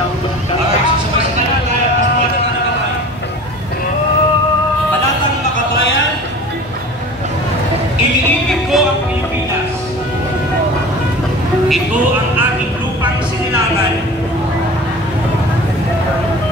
Alright, sumasakay na tayo. Panatang makabayan, iniibig ko ang Pilipinas. Ito ang aking lupang sinilangan.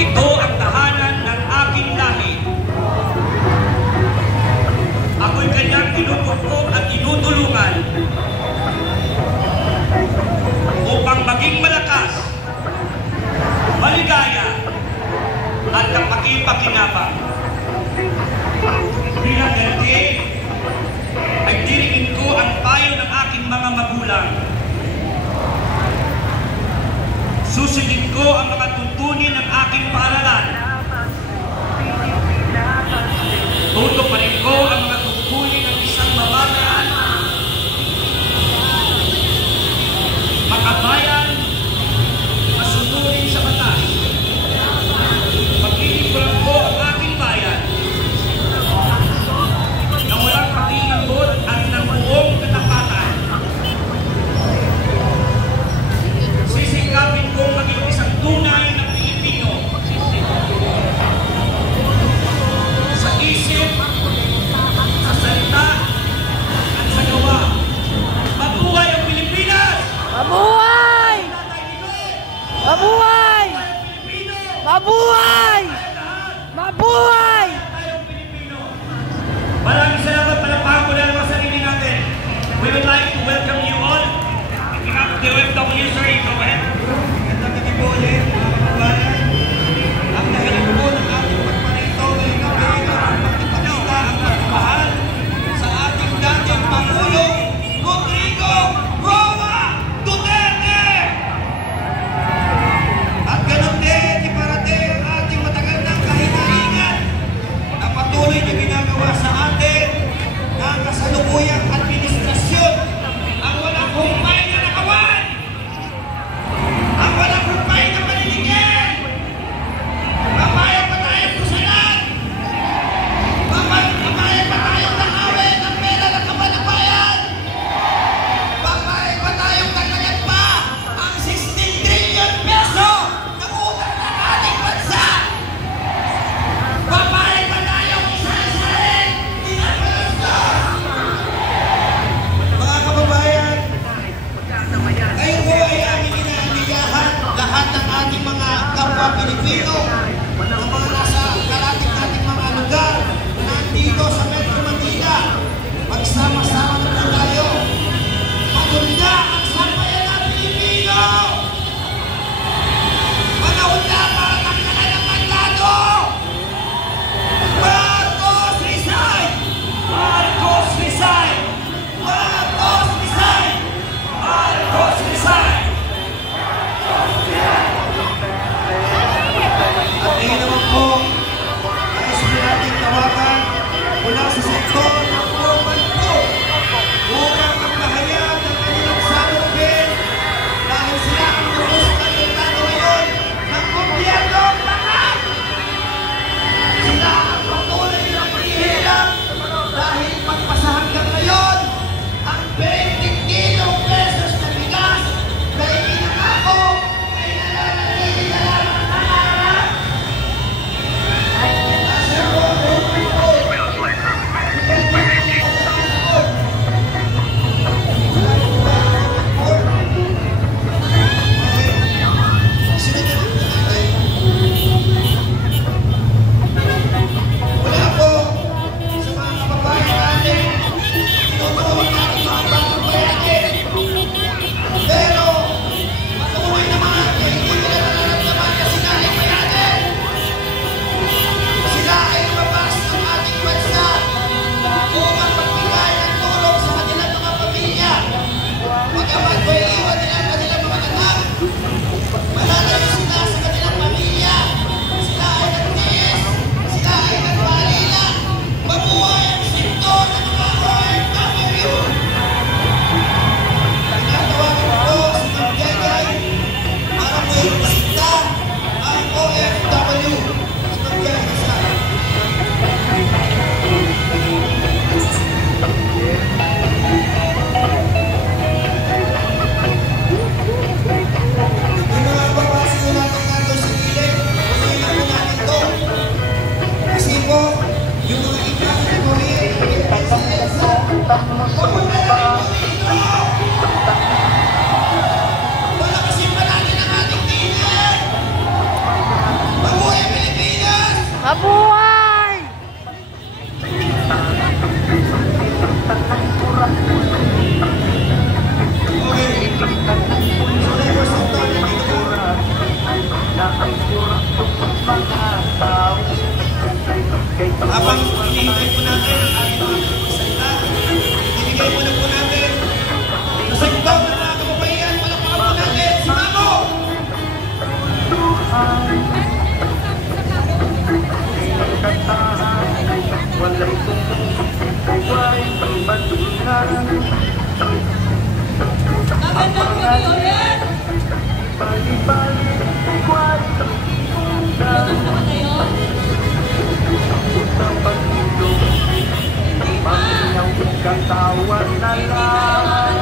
Ito ang tahanan ng aking lahi. Ako'y kanyang tinutupok at tinutulungan upang maging malakas, maligaya, at kapaki-pakinabang. Bilang ganti, ay diringin ko ang payo ng aking mga magulang. Susundin ko ang mga tuntunin ng aking paaralan. Tutuparin ko ang mga tungkulin ng isang mamamayang makabayan, masunurin sa batas. Pagkilikuran ko ang aking bayan na walang pakingambot at ng buong katapatan. Sisikapin kong maging isang tunay na Pilipino sa isip, sa salita, at sa gawa. Mabuhay ang Pilipinas! Mabuhay! Mabuhay! Mabuhay! Mabuhay! Maraming salamat, palapakan ko na naman sarili natin. We would like to welcome you all. If you have the OFW, sir, go ahead. Gandang gabi po ulit, mga kababayan. Ang nahilig po ng ating pagparito ngayong gabi ang pagpapakita ang pagmamahal sa ating dating Pangulong Rodrigo Roa Duterte! At ganun din, iparating ang ating matagal ng kahingahingan na patuloy na ginagawa sa atin ng kasalukuyang administrasyon, ang walang humpay na nakawan, ang walang humpay na paninigin. Papayag pa tayong kusalan, papayag pa tayong nakawin ng pera ng kamalagbayan, papayag pa tayong naglagan pa ang 16 trillion peso ng utang ng ating bansa, papayag pa tayong isa-isahin inapalastos. Mga kababayan, ngayon po ay aming inaanyayahan lahat ng ating mga kapwa Pilipino ng mga nasa kalating nating mga lugar na nandito sa Metro Manila. Magsama-sama na po tayo. Maganda ang sambayan ng Pilipino! Panahon na para tanggalan ng mandado! Marcos resign! Marcos resign! Marcos resign! Marcos resign! At ngayon naman po, nais po natin tawagan mula sa sektor ng Urban po upang magpahayag ng kanilang salubin dahil sila ang lubos na tentado ngayon ng gobyernong lahat. Sila ang patuloy ng paghihirap dahil magpasahanggang ngayon ang 20 kilong pesos na bigas na ikinangako ay nananatili na lamang ang pangarap. Nasa buong mundo, wala po sa mga kababayan natin, tinutulong natin mga bagong bayanin. Pero, patuloy naman na hindi nila nararamdaman na sila ay bayanin. Sila ay lumabas ng ating bansa upang magbigay ng tulong sa kanilang mga pamilya. Pagkaman ko iiwan nila ang kanilang mga anak, malalayo sila sa kanilang pamilya. Sila ay nagtiis, sila ay nagpalila. Mabuhay ang sektor ng mga OFW. Tinatawagan ko si Magdegay para po ipresenta ang OFW. Si Magdegay sa yung mga babasa natin Walang buhay pagpatulan. Ang mga balik-balik buhay pagpatulan. Utang pag-ilog, paminaw katawan na lang.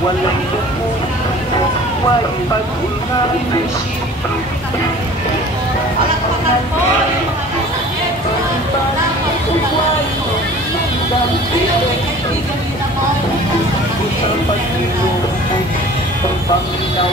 Walang lupong, huwag pag-ulay. Palakpakan mo! Usang pag-ilog, pagpaminaw